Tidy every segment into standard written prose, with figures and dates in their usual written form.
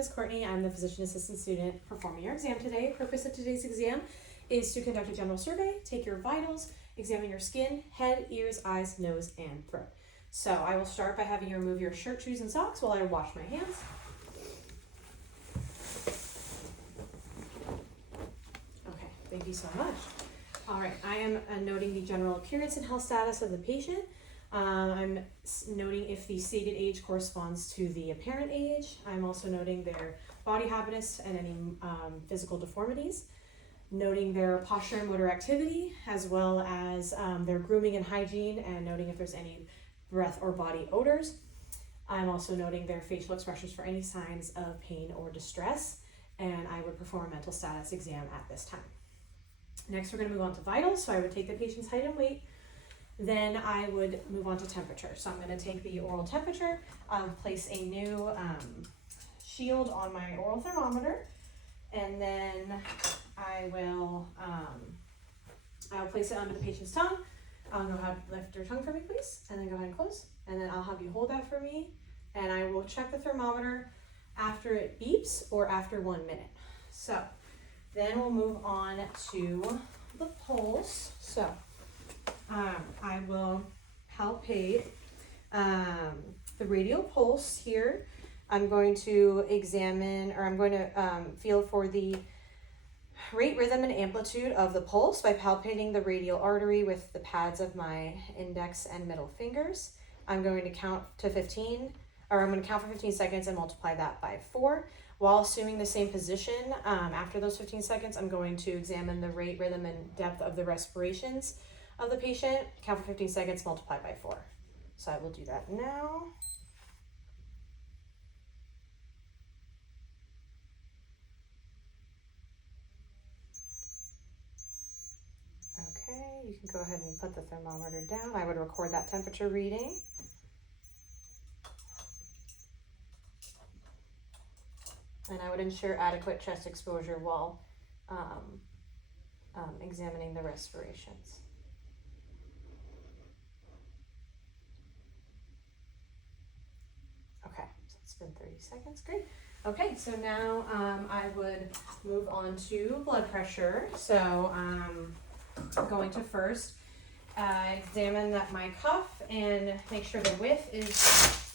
is Courtney. I'm the physician assistant student performing your exam today. Purpose of today's exam is to conduct a general survey, take your vitals, examine your skin, head, ears, eyes, nose, and throat. So I will start by having you remove your shirt, shoes, and socks while I wash my hands. Okay, thank you so much. All right, I am noting the general appearance and health status of the patient. I'm noting if the stated age corresponds to the apparent age. I'm also noting their body habitus and any physical deformities. Noting their posture and motor activity, as well as their grooming and hygiene, and noting if there's any breath or body odors. I'm also noting their facial expressions for any signs of pain or distress, and I would perform a mental status exam at this time. Next, we're going to move on to vitals. So I would take the patient's height and weight. Then I would move on to temperature. So I'm going to take the oral temperature, place a new shield on my oral thermometer, and then I'll place it under the patient's tongue. I'll go ahead and lift your tongue for me, please, and then go ahead and close. And then I'll have you hold that for me, and I will check the thermometer after it beeps or after 1 minute. So then we'll move on to the pulse. So I will palpate the radial pulse here. I'm going to examine, or I'm going to feel for the rate, rhythm, and amplitude of the pulse by palpating the radial artery with the pads of my index and middle fingers. I'm going to count to 15, or I'm going to count for 15 seconds and multiply that by 4. While assuming the same position, after those 15 seconds, I'm going to examine the rate, rhythm, and depth of the respirations of the patient. Count for 15 seconds, multiply by 4. So I will do that now. Okay, you can go ahead and put the thermometer down. I would record that temperature reading. And I would ensure adequate chest exposure while examining the respirations. Okay, so it's been 30 seconds, great. Okay, so now I would move on to blood pressure. So I'm going to first examine my cuff and make sure the width is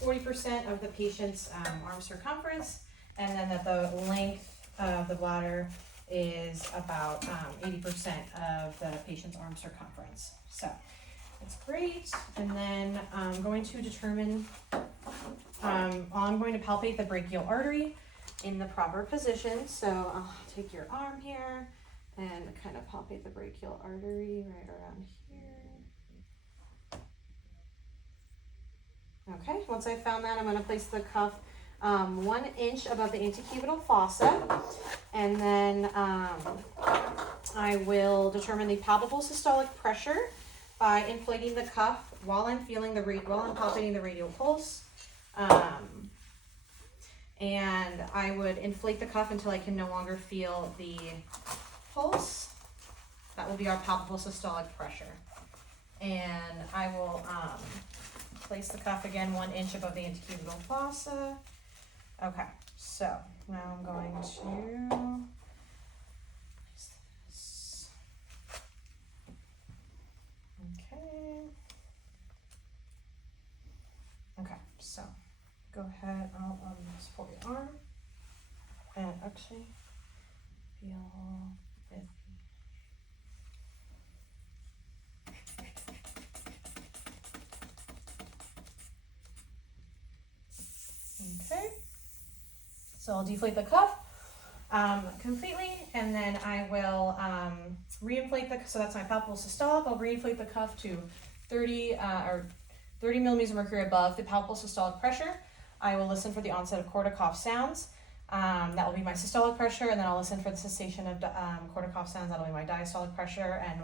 40% of the patient's arm circumference, and then that the length of the bladder is about 80% of the patient's arm circumference. So that's great. And then I'm going to determine, I'm going to palpate the brachial artery in the proper position. So I'll take your arm here and kind of palpate the brachial artery right around here. Okay, once I've found that, I'm going to place the cuff 1 inch above the antecubital fossa, and then I will determine the palpable systolic pressure by inflating the cuff while I'm palpating the radial pulse. And I would inflate the cuff until I can no longer feel the pulse. That will be our palpable systolic pressure. And I will place the cuff again 1 inch above the antecubital fossa. Okay, so now I'm going to place this. Okay, so go ahead, I'll support your arm and actually feel with okay. So I'll deflate the cuff completely, and then I will reinflate so that's my palpable systolic. I'll reinflate the cuff to 30 millimeters of mercury above the palpable systolic pressure. I will listen for the onset of corticough sounds. That will be my systolic pressure, and then I'll listen for the cessation of corticough sounds. That'll be my diastolic pressure, and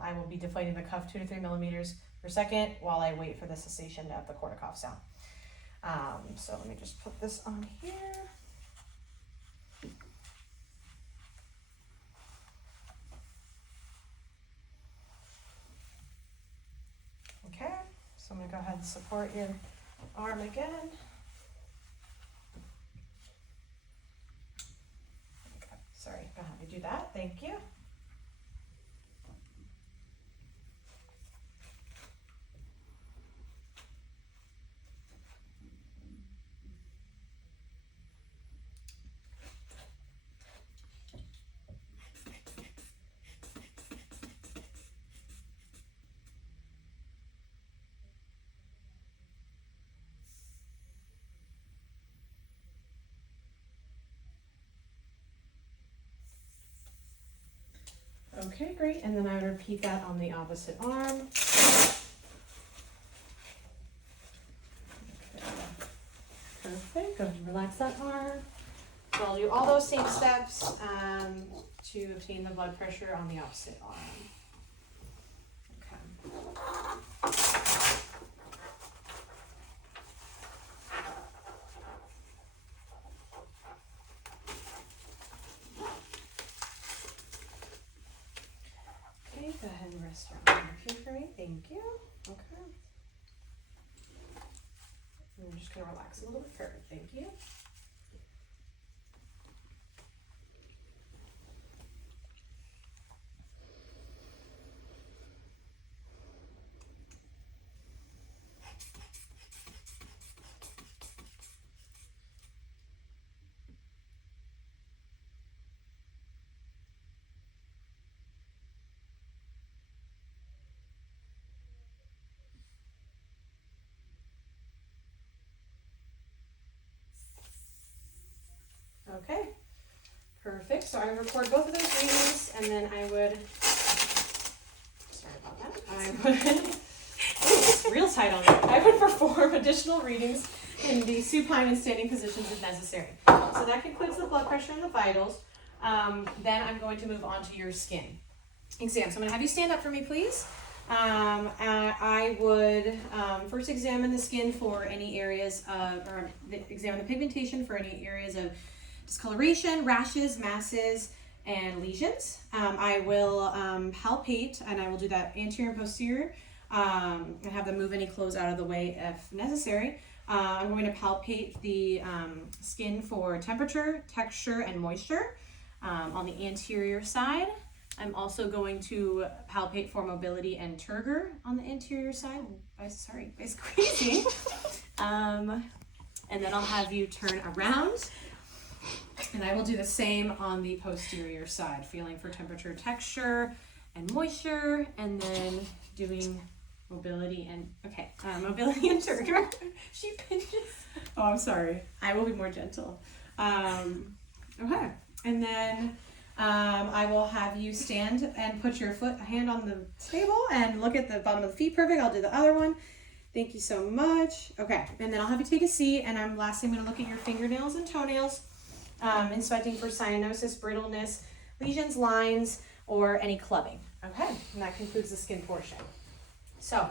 I will be deflating the cuff 2 to 3 millimeters per second while I wait for the cessation of the corticough sound. So let me just put this on here. Okay, so I'm going to go ahead and support your arm again. Thank you. Okay, great. And then I would repeat that on the opposite arm. Perfect. Go ahead and relax that arm. So I'll do all those same steps to obtain the blood pressure on the opposite arm. Okay, go ahead and rest your arm here for me. Thank you. Okay. And I'm just going to relax a little bit further. Thank you. Okay, perfect. So I would record both of those readings, and then I would, sorry about that, I would, it's real tight on there. I would perform additional readings in the supine and standing positions if necessary. So that concludes the blood pressure and the vitals. Then I'm going to move on to your skin exam. So I'm going to have you stand up for me, please. I would first examine the skin for any areas of, or examine the pigmentation for any areas of discoloration, rashes, masses, and lesions. I will palpate, and I will do that anterior and posterior, and have them move any clothes out of the way if necessary. I'm going to palpate the skin for temperature, texture, and moisture on the anterior side. I'm also going to palpate for mobility and turgor on the anterior side by squeezing. And then I'll have you turn around. And I will do the same on the posterior side, feeling for temperature, texture, and moisture, and then doing mobility and, mobility and turgor. She pinches. Oh, I'm sorry. I will be more gentle. Okay. And then I will have you stand and put your hand on the table and look at the bottom of the feet. Perfect. I'll do the other one. Thank you so much. Okay. And then I'll have you take a seat, and lastly, I'm going to look at your fingernails and toenails. Inspecting for cyanosis, brittleness, lesions, lines, or any clubbing. Okay, and that concludes the skin portion. So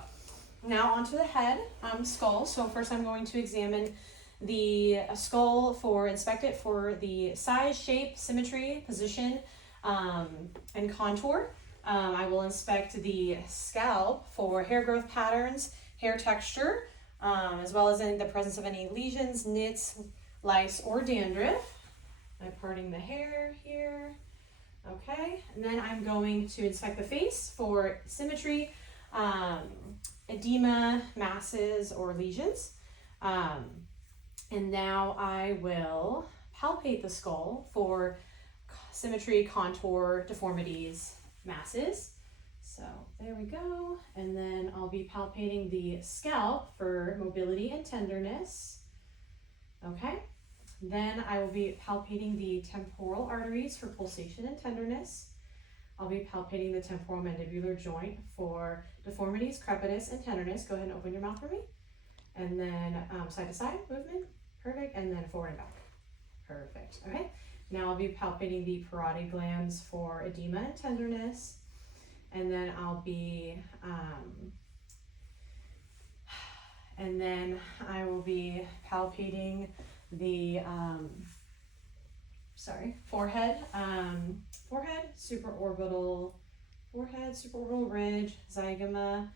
now onto the head, skull. So first I'm going to examine the skull inspect it for the size, shape, symmetry, position, and contour. I will inspect the scalp for hair growth patterns, hair texture, as well as in the presence of any lesions, nits, lice, or dandruff. I'm parting the hair here. Okay, and then I'm going to inspect the face for symmetry, edema, masses, or lesions. And now I will palpate the skull for symmetry, contour, deformities, masses. So there we go. And then I'll be palpating the scalp for mobility and tenderness. Okay. Then I will be palpating the temporal arteries for pulsation and tenderness. I'll be palpating the temporal mandibular joint for deformities, crepitus, and tenderness. Go ahead and open your mouth for me. And then side to side movement. Perfect. And then forward and back. Perfect. Okay. Now I'll be palpating the parotid glands for edema and tenderness. And then I'll be, I will be palpating the forehead, supraorbital ridge, zygoma,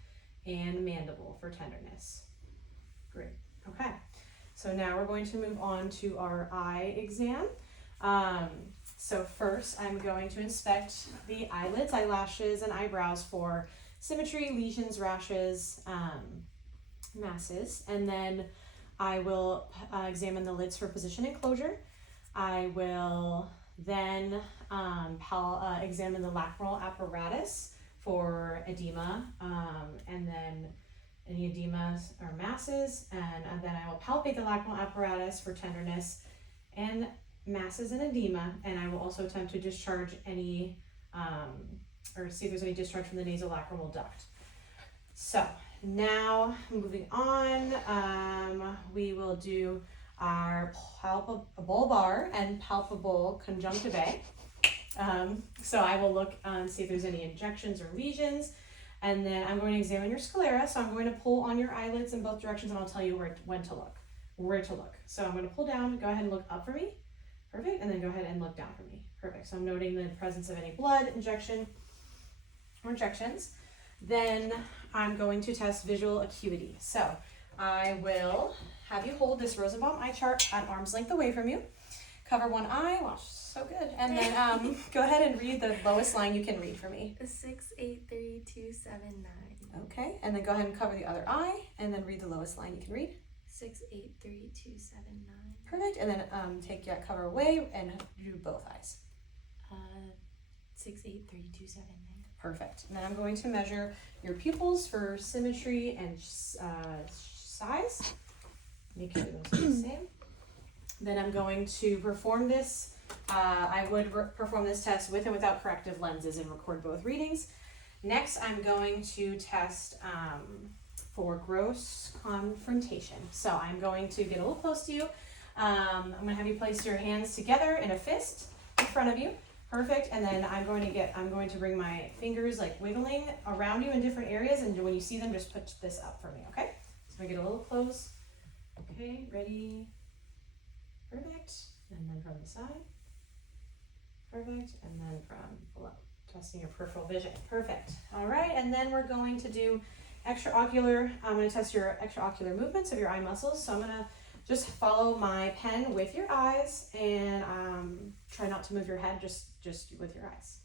and mandible for tenderness. Great. Okay. So now we're going to move on to our eye exam. So first, I'm going to inspect the eyelids, eyelashes, and eyebrows for symmetry, lesions, rashes, masses, and then I will examine the lids for position and closure. I will then examine the lacrimal apparatus for edema, and then any edemas or masses, and then I will palpate the lacrimal apparatus for tenderness and masses and edema, and I will also attempt to discharge any, or see if there's any discharge from the nasolacrimal duct. So now moving on, we will do our bulbar and palpable conjunctivae. So I will look and see if there's any injections or lesions, and then I'm going to examine your sclera. So I'm going to pull on your eyelids in both directions, and I'll tell you where to look. So I'm going to pull down, go ahead and look up for me. Perfect, and then go ahead and look down for me. Perfect, so I'm noting the presence of any blood, injection, or injections. Then I'm going to test visual acuity. So I will have you hold this Rosenbaum eye chart at arm's length away from you. Cover one eye, wow, so good. And then go ahead and read the lowest line you can read for me. 683279. Okay, and then go ahead and cover the other eye, and then read the lowest line you can read. 683279. Perfect, and then take that cover away and do both eyes. 683279. Perfect. And then I'm going to measure your pupils for symmetry and size. Make sure those are the same. Then I'm going to perform this. I would perform this test with and without corrective lenses and record both readings. Next, I'm going to test for gross confrontation. So I'm going to get a little close to you. I'm going to have you place your hands together in a fist in front of you. Perfect. And then I'm going to bring my fingers like wiggling around you in different areas, and when you see them, just put this up for me, okay? So I get a little close. Okay, ready? Perfect. And then from the side. Perfect. And then from below. Testing your peripheral vision. Perfect. All right, and then we're going to do extraocular. I'm going to test your extraocular movements of your eye muscles. So I'm going to just follow my pen with your eyes, and try not to move your head, just with your eyes.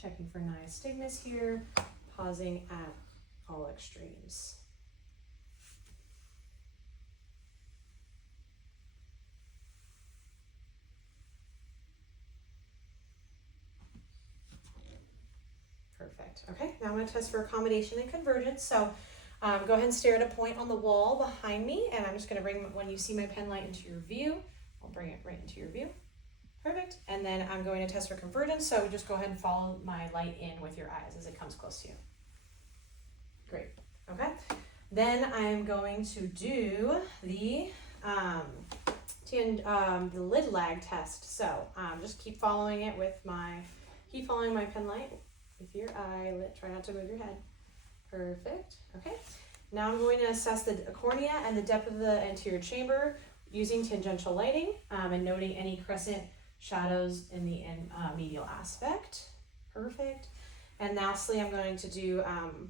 Checking for nystagmus here, pausing at all extremes. Perfect. Okay, now I'm going to test for accommodation and convergence. So go ahead and stare at a point on the wall behind me, and I'm just going to bring, when you see my pen light into your view, I'll bring it right into your view. Perfect. And then I'm going to test for convergence, so just go ahead and follow my light in with your eyes as it comes close to you. Great. Okay. Then I'm going to do the lid lag test. So just keep following it with my pen light with your eyelid. Try not to move your head. Perfect. Okay. Now I'm going to assess the cornea and the depth of the anterior chamber using tangential lighting, and noting any crescent shadows in the medial aspect. Perfect. And lastly, I'm going to do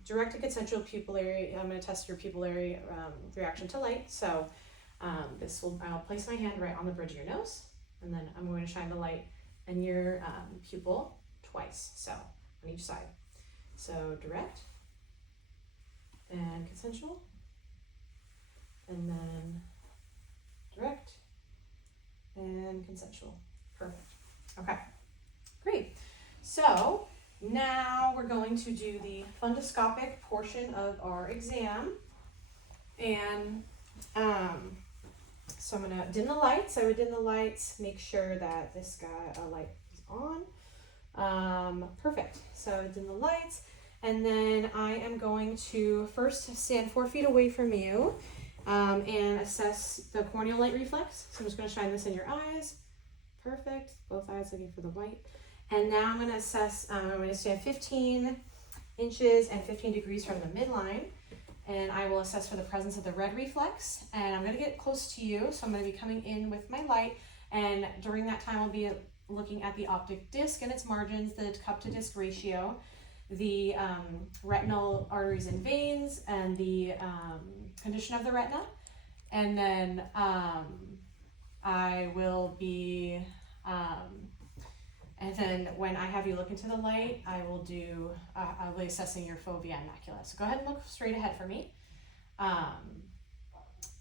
direct and concentric pupillary. I'm going to test your pupillary reaction to light. So I'll place my hand right on the bridge of your nose, and then I'm going to shine the light in your pupil twice, so on each side. So direct and consensual, and then direct and consensual. Perfect. Okay, great. So now we're going to do the fundoscopic portion of our exam, and so I'm going to dim the lights. I would dim the lights, make sure that this light is on. Perfect. So dim the lights. And then I am going to first stand 4 feet away from you and assess the corneal light reflex. So I'm just going to shine this in your eyes. Perfect. Both eyes looking for the white. And now I'm going to assess, I'm going to stand 15 inches and 15 degrees from the midline. And I will assess for the presence of the red reflex. And I'm going to get close to you. So I'm going to be coming in with my light. And during that time, I'll be looking at the optic disc and its margins, the cup to disc ratio, the retinal arteries and veins, and the condition of the retina. And then I will be, and then when I have you look into the light, I will do, I'll be assessing your fovea and macula. So go ahead and look straight ahead for me.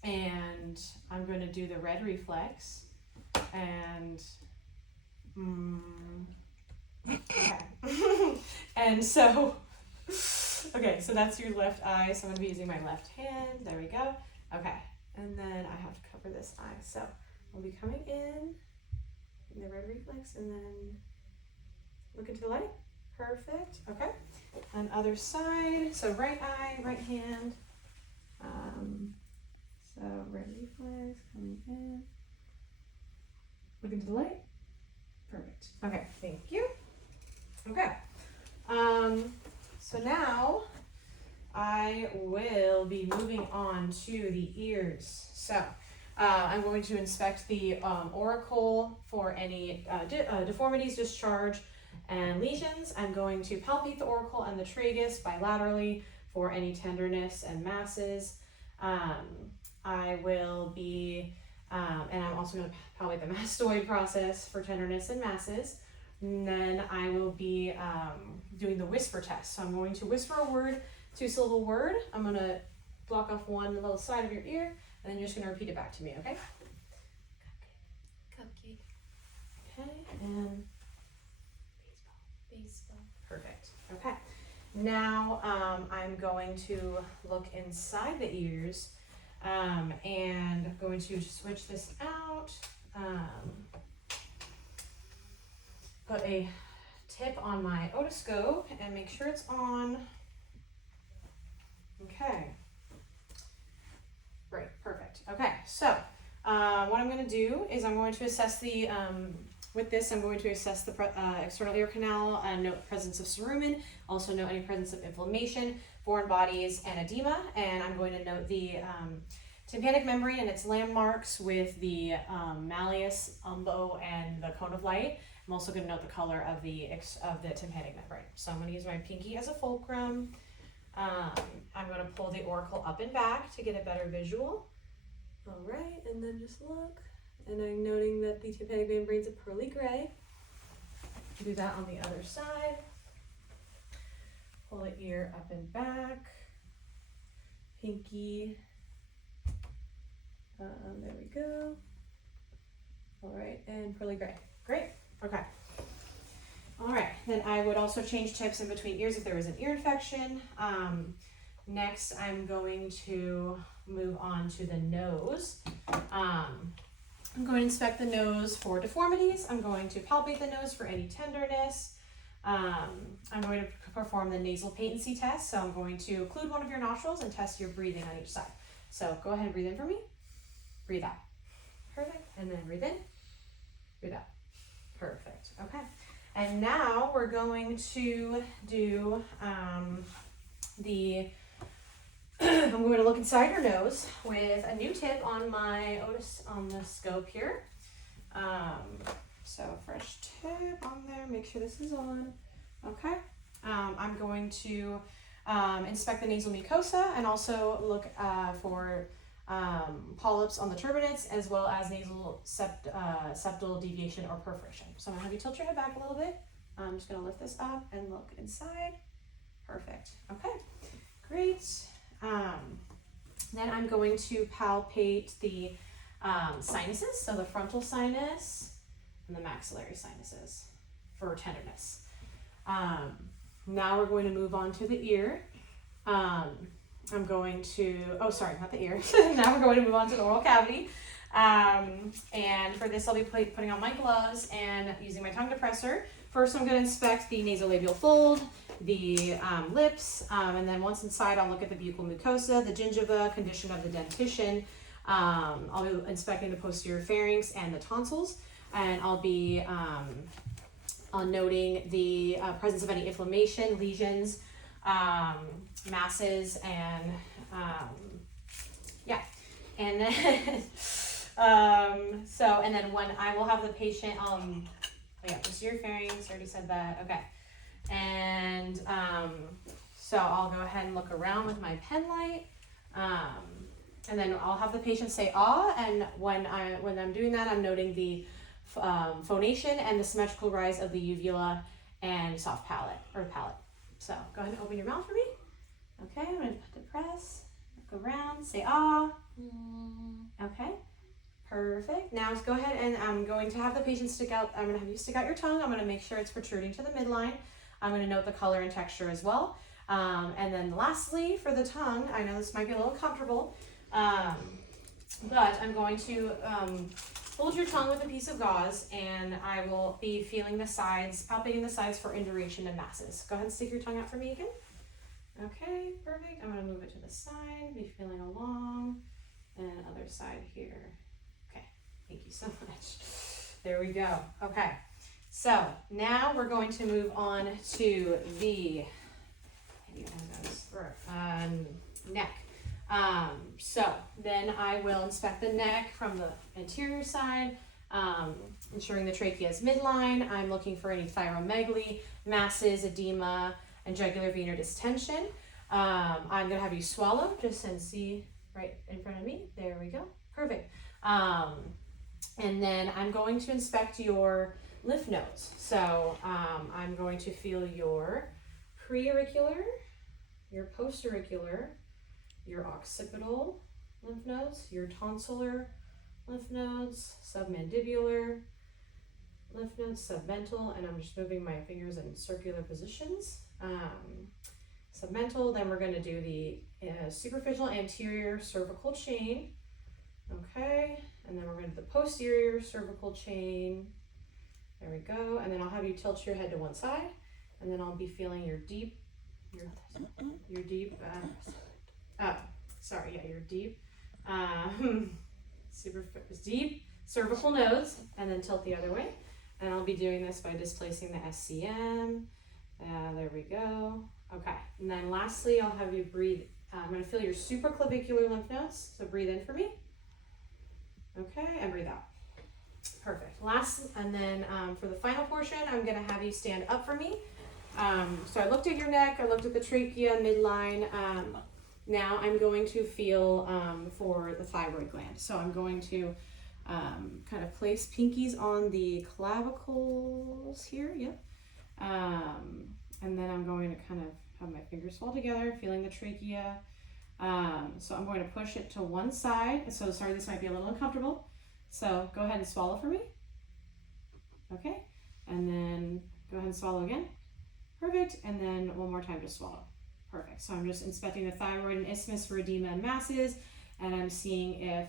And I'm going to do the red reflex. And, okay. And so, okay, so that's your left eye. So I'm going to be using my left hand. There we go. Okay. And then I have to cover this eye. So we'll be coming in the red reflex and then look into the light. Perfect. Okay. And other side. So right eye, right hand. So red reflex coming in. Look into the light. Perfect. Okay. Thank you. Okay. So now I will be moving on to the ears. So I'm going to inspect the auricle for any deformities, discharge, and lesions. I'm going to palpate the auricle and the tragus bilaterally for any tenderness and masses. I will be, and I'm also going to palpate the mastoid process for tenderness and masses. And then I will be doing the whisper test. So I'm going to whisper a word, 2-syllable word. I'm going to block off one little side of your ear, and then you're just going to repeat it back to me, okay? Cupcake. Okay, and Baseball. perfect. Okay. Now I'm going to look inside the ears and I'm going to switch this out. Put a tip on my otoscope and make sure it's on. Okay. Great, perfect. Okay, so what I'm going to do is I'm going to assess the, with this I'm going to assess the external ear canal and note presence of cerumen, also note any presence of inflammation, foreign bodies, and edema, and I'm going to note the tympanic membrane and its landmarks with the malleus, umbo, and the cone of light. I'm also going to note the color of the tympanic membrane. So I'm going to use my pinky as a fulcrum. I'm going to pull the auricle up and back to get a better visual. All right, and then just look. And I'm noting that the tympanic membrane is a pearly gray. Do that on the other side. Pull the ear up and back. Pinky. There we go. All right, and pearly gray. Great. Okay. All right, then I would also change tips in between ears if there was an ear infection. Next, I'm going to move on to the nose. I'm going to inspect the nose for deformities. I'm going to palpate the nose for any tenderness. I'm going to perform the nasal patency test. So I'm going to occlude one of your nostrils and test your breathing on each side. So go ahead and breathe in for me. Breathe out. Perfect. And then breathe in. Breathe out. Perfect. Okay. And now we're going to do I'm going to look inside your nose with a new tip on my on the scope here. So fresh tip on there. Make sure this is on. Okay. I'm going to inspect the nasal mucosa and also look for polyps on the turbinates as well as nasal septal deviation or perforation. So I'm going to have you tilt your head back a little bit. I'm just going to lift this up and look inside. Perfect. Okay, great. Then I'm going to palpate the sinuses, so the frontal sinus and the maxillary sinuses for tenderness. Now we're going to move on to the ear. I'm going to, oh, sorry, not the ear. Now we're going to move on to the oral cavity. And for this, I'll be putting on my gloves and using my tongue depressor. First, I'm going to inspect the nasolabial fold, the lips, and then once inside, I'll look at the buccal mucosa, the gingiva, condition of the dentition. I'll be inspecting the posterior pharynx and the tonsils, and I'll be noting the presence of any inflammation, lesions, masses, and yeah. And then, and then when I will have the patient, yeah, posterior pharynx, already said that, okay. And so I'll go ahead and look around with my pen light. And then I'll have the patient say ah, and when I'm doing that, I'm noting the phonation and the symmetrical rise of the uvula and soft palate or palate. So go ahead and open your mouth for me. Okay, I'm going to press, look around, say ah. Okay, perfect. Now let's go ahead and I'm going to have the patient stick out. I'm going to have you stick out your tongue. I'm going to make sure it's protruding to the midline. I'm going to note the color and texture as well. And then lastly, for the tongue, I know this might be a little uncomfortable, but I'm going to hold your tongue with a piece of gauze, and I will be feeling the sides, palpating the sides for induration and masses. Go ahead and stick your tongue out for me again. Okay, perfect. I'm going to move it to the side, be feeling along, and other side here. Okay, thank you so much. There we go. Okay, so now we're going to move on to the neck. So then I will inspect the neck from the anterior side, ensuring the trachea is midline. I'm looking for any thyromegaly, masses, edema, and jugular vein or distension. I'm going to have you swallow just and see right in front of me. There we go. Perfect. And then I'm going to inspect your lymph nodes. So I'm going to feel your preauricular, your postauricular, your occipital lymph nodes, your tonsillar lymph nodes, submandibular lymph nodes, submental, and I'm just moving my fingers in circular positions. Submental, then we're going to do the superficial anterior cervical chain. Okay, and then we're going to do the posterior cervical chain. There we go, and then I'll have you tilt your head to one side, and then I'll be feeling your deep, your deep cervical nodes, and then tilt the other way. And I'll be doing this by displacing the SCM. There we go. Okay, and then lastly, I'll have you breathe. I'm going to feel your supraclavicular lymph nodes. So breathe in for me. Okay, and breathe out. Perfect. Last, and then for the final portion, I'm going to have you stand up for me. So I looked at your neck, I looked at the trachea, midline. Now I'm going to feel for the thyroid gland. So I'm going to kind of place pinkies on the clavicles here, yep. And then I'm going to kind of have my fingers fall together, feeling the trachea. So I'm going to push it to one side. So sorry, this might be a little uncomfortable. So go ahead and swallow for me. Okay, and then go ahead and swallow again. Perfect, and then one more time to swallow. Perfect, so I'm just inspecting the thyroid and isthmus for edema and masses, and I'm seeing if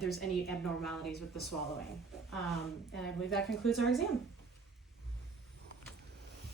there's any abnormalities with the swallowing. And I believe that concludes our exam.